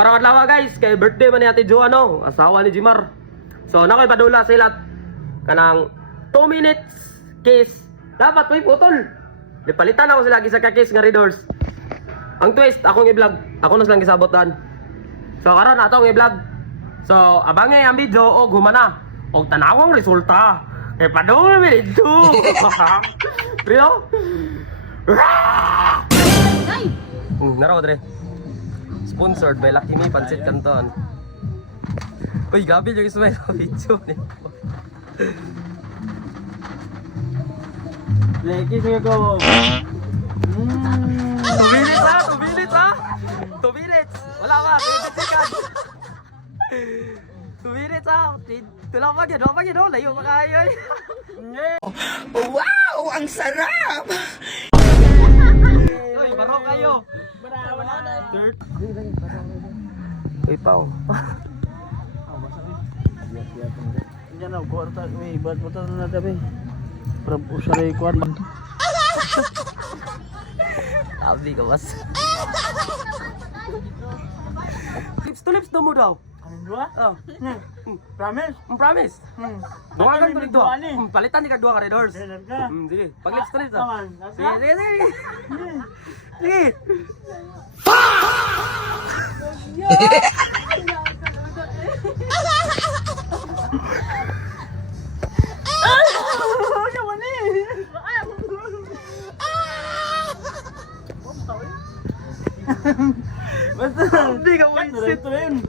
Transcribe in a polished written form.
karon adlaw guys, kay birthday man ni Ate Joanno, asawa ni Jimar. So nakoy padula sa ilat kanang 2 minutes kiss. Dapat may putol. Dipalitan ako sila sa ka-kiss nga Redors. Ang twist, akong i-vlog. Ako na silang gisabotan. So karon ato ang i-vlog. So abange ang video og humana og tanawang resulta. Kay padul mi dito. Rio? Ay! Naraw dre. Sponsored by Lucky Me Pancit Canton. Uy, gabi yung smell ng video nito. Kiss me go. 2 minutes ha! 2 minutes ha! 2 minutes! Wala pa! 20 seconds! 2 minutes ha! Tulang pa yun! Wala pa yun! Layo pa kayo! Wow! Ang sarap! Uy, baro kayo! Dirt! Uy, Pao! Yan na, kwarta. May iba't mata na nadabi. Parang usaray kwarta. Sabi ka mas. Lips to lips na mo daw. Anong dua? Oh. Promise? Promise. Duwagan ko ni dua. Palitan ni ka dua ka Redors. Kailan ka? Sige. Pag lips to lips ah. Naman. Sige, sige, sige. Sige. Basta. Hindi ka mo Ito rin.